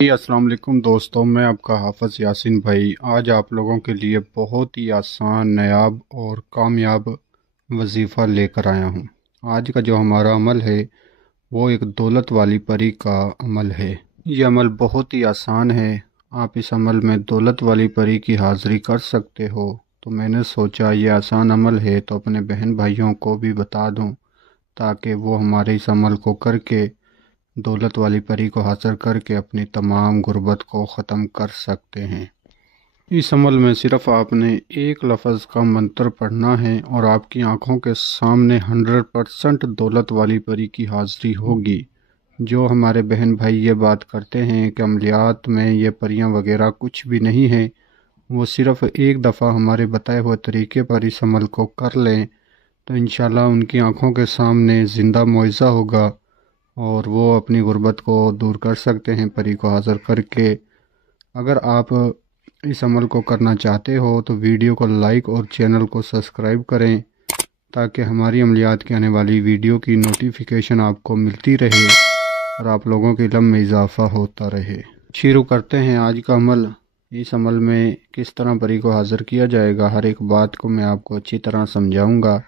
السلام علیکم دوستوں، میں آپ کا حافظ یاسین بھائی آج آپ لوگوں کے لیے بہت ہی آسان، نایاب اور کامیاب وظیفہ لے کر آیا ہوں۔ آج کا جو ہمارا عمل ہے وہ ایک دولت والی پری کا عمل ہے۔ یہ عمل بہت ہی آسان ہے، آپ اس عمل میں دولت والی پری کی حاضری کر سکتے ہو۔ تو میں نے سوچا یہ آسان عمل ہے تو اپنے بہن بھائیوں کو بھی بتا دوں تاکہ وہ ہمارے اس عمل کو کر کے دولت والی پری کو حاصل کر کے اپنی تمام غربت کو ختم کر سکتے ہیں۔ اس عمل میں صرف آپ نے ایک لفظ کا منتر پڑھنا ہے اور آپ کی آنکھوں کے سامنے 100% دولت والی پری کی حاضری ہوگی۔ جو ہمارے بہن بھائی یہ بات کرتے ہیں کہ عملیات میں یہ پریاں وغیرہ کچھ بھی نہیں ہے، وہ صرف ایک دفعہ ہمارے بتائے ہوئے طریقے پر اس عمل کو کر لیں تو انشاءاللہ ان کی آنکھوں کے سامنے زندہ معجزہ ہوگا اور وہ اپنی غربت کو دور کر سکتے ہیں پری کو حاضر کر کے۔ اگر آپ اس عمل کو کرنا چاہتے ہو تو ویڈیو کو لائک اور چینل کو سبسکرائب کریں تاکہ ہماری عملیات کی آنے والی ویڈیو کی نوٹیفیکیشن آپ کو ملتی رہے اور آپ لوگوں کے علم میں اضافہ ہوتا رہے۔ شروع کرتے ہیں آج کا عمل۔ اس عمل میں کس طرح پری کو حاضر کیا جائے گا، ہر ایک بات کو میں آپ کو اچھی طرح سمجھاؤں گا۔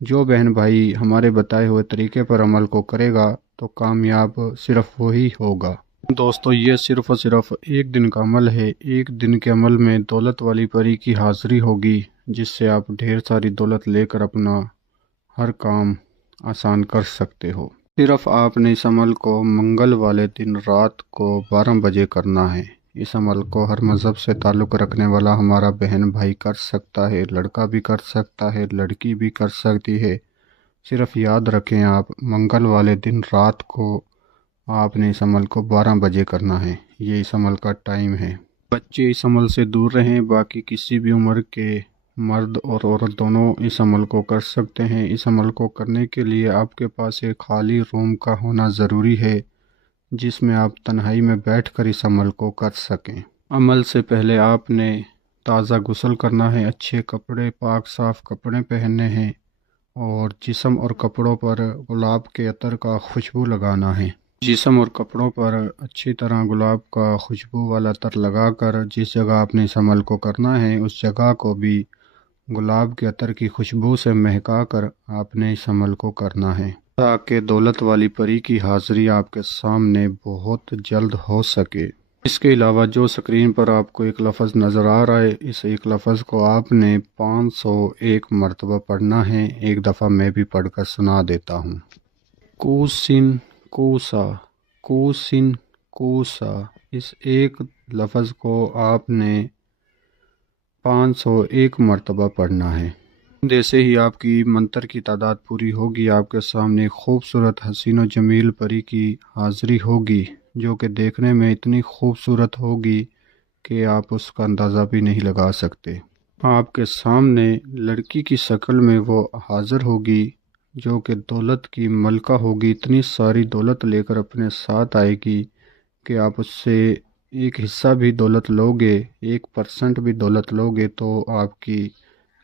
جو بہن بھائی ہمارے بتائے ہوئے طریقے پر عمل کو کرے گا تو کامیاب صرف وہی ہوگا۔ دوستو یہ صرف اور صرف ایک دن کا عمل ہے۔ ایک دن کے عمل میں دولت والی پری کی حاضری ہوگی جس سے آپ ڈھیر ساری دولت لے کر اپنا ہر کام آسان کر سکتے ہو۔ صرف آپ نے اس عمل کو منگل والے دن رات کو 12 بجے کرنا ہے۔ اس عمل کو ہر مذہب سے تعلق رکھنے والا ہمارا بہن بھائی کر سکتا ہے، لڑکا بھی کر سکتا ہے، لڑکی بھی کر سکتی ہے۔ صرف یاد رکھیں آپ منگل والے دن رات کو آپ نے اس عمل کو 12 بجے کرنا ہے، یہ اس عمل کا ٹائم ہے۔ بچے اس عمل سے دور رہیں، باقی کسی بھی عمر کے مرد اور عورت دونوں اس عمل کو کر سکتے ہیں۔ اس عمل کو کرنے کے لیے آپ کے پاس ایک خالی روم کا ہونا ضروری ہے جس میں آپ تنہائی میں بیٹھ کر اس عمل کو کر سکیں۔ عمل سے پہلے آپ نے تازہ غسل کرنا ہے، اچھے کپڑے، پاک صاف کپڑے پہننے ہیں اور جسم اور کپڑوں پر گلاب کے عطر کا خوشبو لگانا ہے۔ جسم اور کپڑوں پر اچھی طرح گلاب کا خوشبو والا عطر لگا کر جس جگہ آپ نے اس عمل کو کرنا ہے اس جگہ کو بھی گلاب کے عطر کی خوشبو سے مہکا کر آپ نے اس عمل کو کرنا ہے تاکہ دولت والی پری کی حاضری آپ کے سامنے بہت جلد ہو سکے۔ اس کے علاوہ جو سکرین پر آپ کو ایک لفظ نظر آ رہا ہے، اس ایک لفظ کو آپ نے 501 مرتبہ پڑھنا ہے۔ ایک دفعہ میں بھی پڑھ کر سنا دیتا ہوں۔ کوسن کوسا، کوسن کوسا، اس ایک لفظ کو آپ نے 501 مرتبہ پڑھنا ہے۔ جیسے ہی آپ کی منتر کی تعداد پوری ہوگی آپ کے سامنے خوبصورت حسین و جمیل پری کی حاضری ہوگی جو کہ دیکھنے میں اتنی خوبصورت ہوگی کہ آپ اس کا اندازہ بھی نہیں لگا سکتے۔ آپ کے سامنے لڑکی کی شکل میں وہ حاضر ہوگی جو کہ دولت کی ملکہ ہوگی، اتنی ساری دولت لے کر اپنے ساتھ آئے گی کہ آپ اس سے ایک حصہ بھی دولت لوگے، 1% بھی دولت لوگے تو آپ کی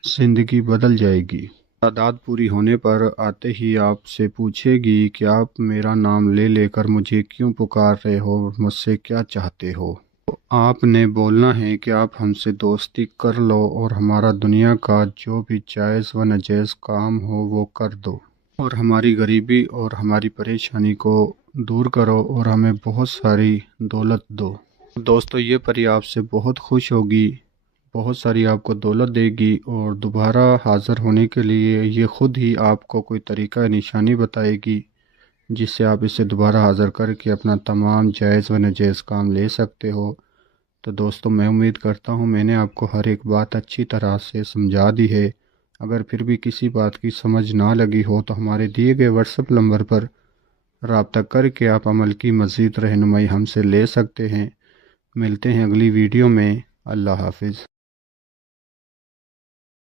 زندگی بدل جائے گی۔ تعداد پوری ہونے پر آتے ہی آپ سے پوچھے گی کہ آپ میرا نام لے لے کر مجھے کیوں پکار رہے ہو، مجھ سے کیا چاہتے ہو۔ تو آپ نے بولنا ہے کہ آپ ہم سے دوستی کر لو اور ہمارا دنیا کا جو بھی جائز و ناجائز کام ہو وہ کر دو اور ہماری غریبی اور ہماری پریشانی کو دور کرو اور ہمیں بہت ساری دولت دو۔ دوستو یہ پری آپ سے بہت خوش ہوگی، بہت ساری آپ کو دولت دے گی اور دوبارہ حاضر ہونے کے لیے یہ خود ہی آپ کو کوئی طریقہ نشانی بتائے گی جس سے آپ اسے دوبارہ حاضر کر کے اپنا تمام جائز و ناجائز کام لے سکتے ہو۔ تو دوستو میں امید کرتا ہوں میں نے آپ کو ہر ایک بات اچھی طرح سے سمجھا دی ہے۔ اگر پھر بھی کسی بات کی سمجھ نہ لگی ہو تو ہمارے دیے گئے واٹس ایپ نمبر پر رابطہ کر کے آپ عمل کی مزید رہنمائی ہم سے لے سکتے ہیں۔ ملتے ہیں اگلی ویڈیو میں۔ اللہ حافظ۔